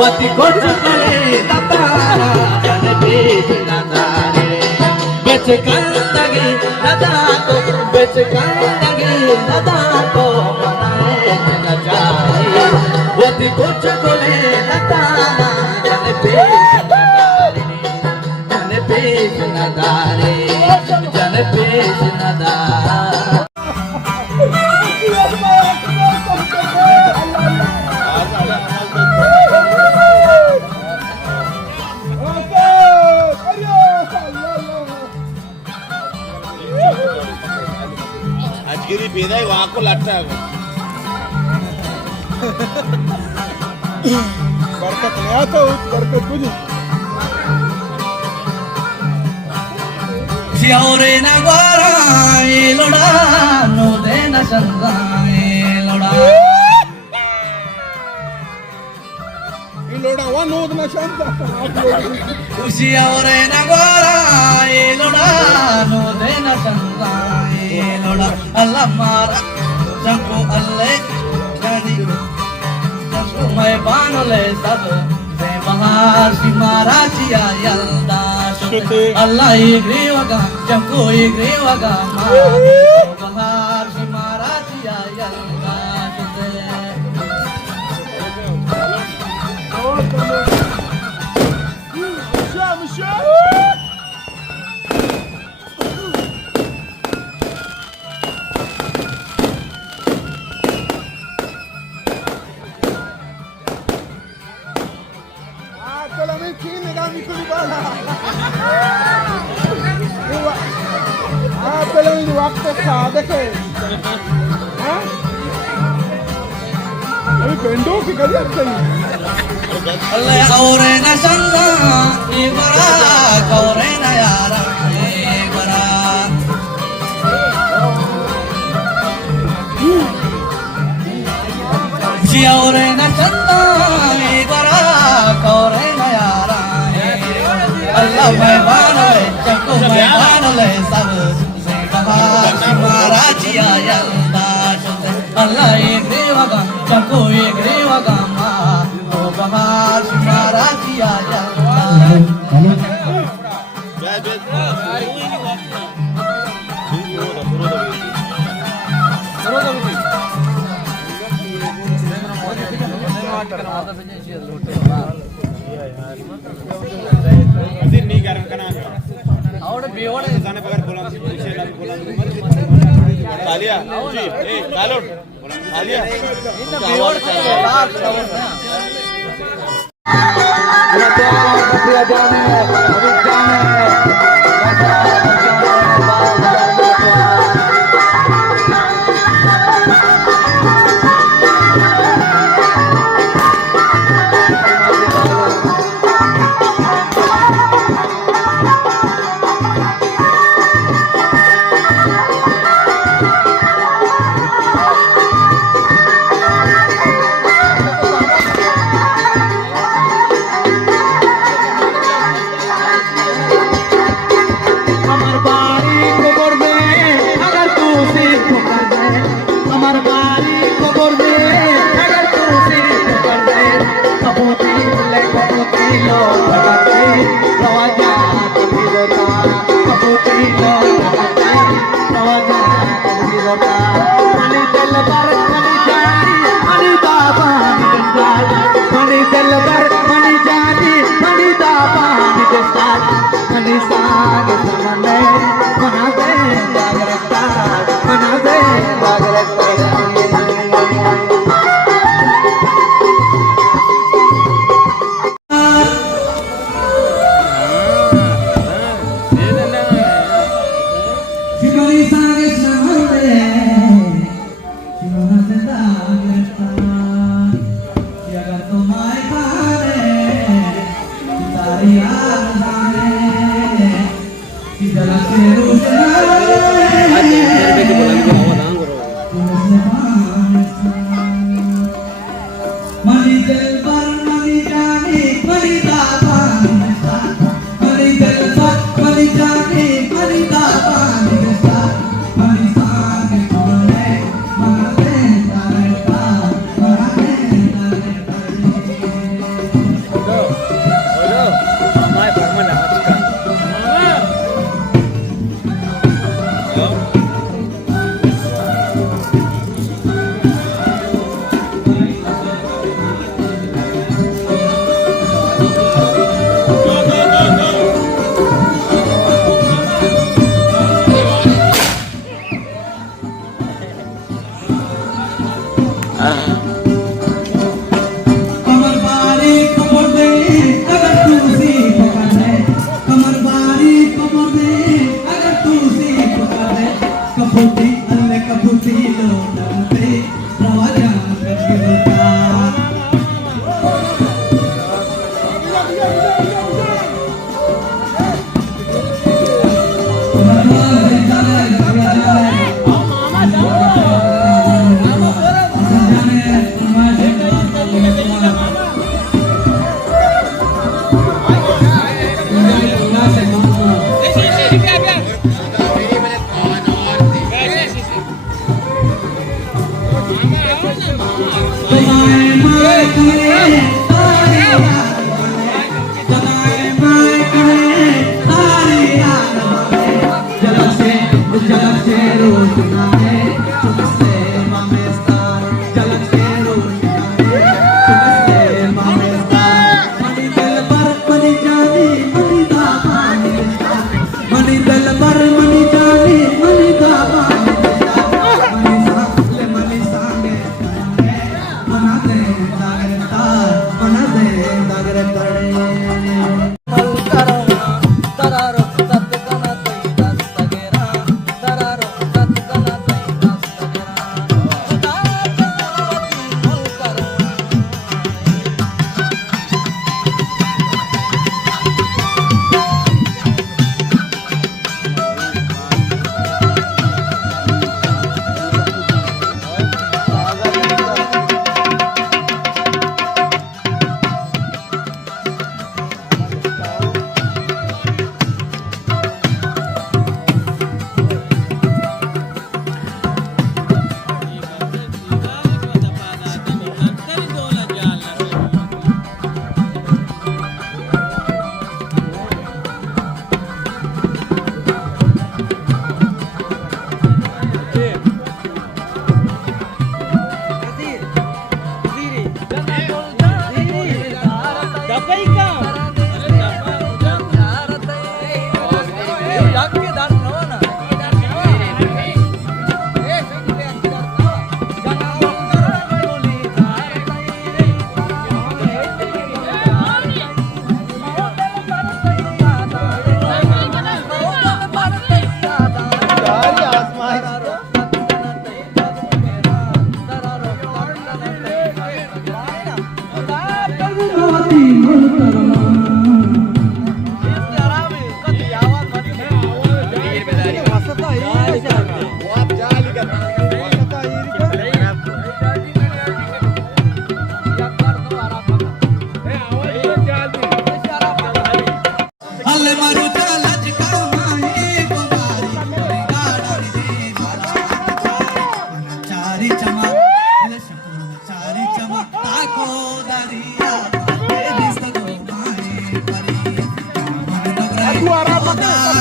Wati kota kale tatara jane beach natare bech kandagi nada ko bech kandagi nada ko manae na jai wati kota kale tatara jane beach natare jane beach natare Kiri beda ya aku latta aku. बरकत नहीं आता उस बरकत कुछ Siaure na gwara iloda no de na sanga iloda इलोड़ा वन हो तो ना शांत Siaure na gwara iloda no de na sanga iloda Allah mara janko alle jadi janko mai banole sab se bahar simara chia yalda Allah igriwaga janko igriwaga ma bahar simara chia yalda Kalau mungkin negara mikul bala. Kalau ini waktu sahaja ke. Ini bendo ke kali apa ini? Allah aure na sanga ibara aure na yara ibara ji aure na sanga ibara aure na yara Allah mai banale chakko mai banale sab se bahar simara jiya yalda Allah igriwaga chakko igriwaga ma bahar simara jiya yalda Nanti nih garam kena. Ahora biore Sana pagar bolang sih, saya lagi bolang. Talia, ji, kalon. Talia. inna biore lar chawarna Priya jane, Abid jane, আমার বাড়ি খবর দে अगर तू सिर्फ कर दे আমার বাড়ি খবর দে अगर तू सिर्फ कर दे कबूती लो लगाते रवाजा कभी रोता कबूती लो लगाते रवाजा कभी रोता मनी दिल पर मनी जानी मनी दाबा मनी दिल पर मनी जानी मनी दाबा मनी साग समने मना दे जागरता मना दे जागरता Shikari sage samande shimana jaagrata agar tumhare paane tari aane jala se roshna mani dil par mani jaani mani daapa mani dil par mani jaani mani daapa mani saage chole mane tare ta mane tare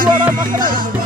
Juara apa?